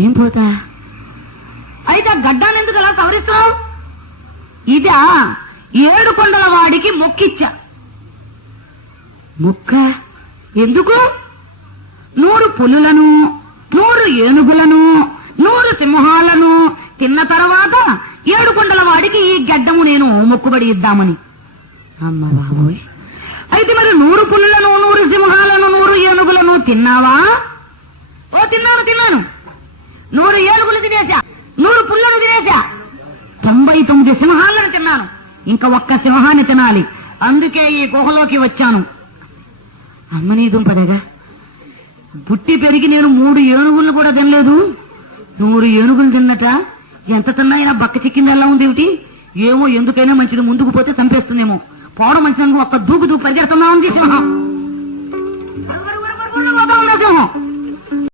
ఏం పోతా? అయితే గడ్డాన్ని ఎందుకు అలా సవరిస్తావు? ఇదా ఏడు కొండల వాడికి మొక్కిచ్చా. మొక్క? ఎందుకు? నూరు పులులను నూరు ఏనుగులను నూరు సింహాలను తిన్న తర్వాత ఏడు కొండల వాడికి ఈ గడ్డము నేను మొక్కుబడి ఇద్దామని. అమ్మ బాబోయ్. అయితే మరి నూరు పులులను నూరు సింహాలను నూరు ఏనుగులను తిన్నావా? ఓ తిన్నాను తిన్నాను. నూరు ఏనుగులు తినేసా నూరు పుల్లను తినేసా తొంభై తొమ్మిది సింహాలను తిన్నాను ఇంకా ఒక్క సింహాన్ని తినాలి అందుకే ఈ గుహలోకి వచ్చాను అమ్మనీ దుంపదేగా బుట్టి పెరిగి నేను మూడు ఏనుగులు కూడా తినలేదు నూరు ఏనుగులు తిన్నట ఎంత తిన్నాయినా బక్క చిక్కింది ఎలా ఉంది ఏమిటి ఏమో ఎందుకైనా మంచిది ముందుకు పోతే చంపేస్తుందేమో పోవడం మంచిది ఒక్క దూకు దూకు పరిగెడుతున్నా ఉంది సింహం సింహం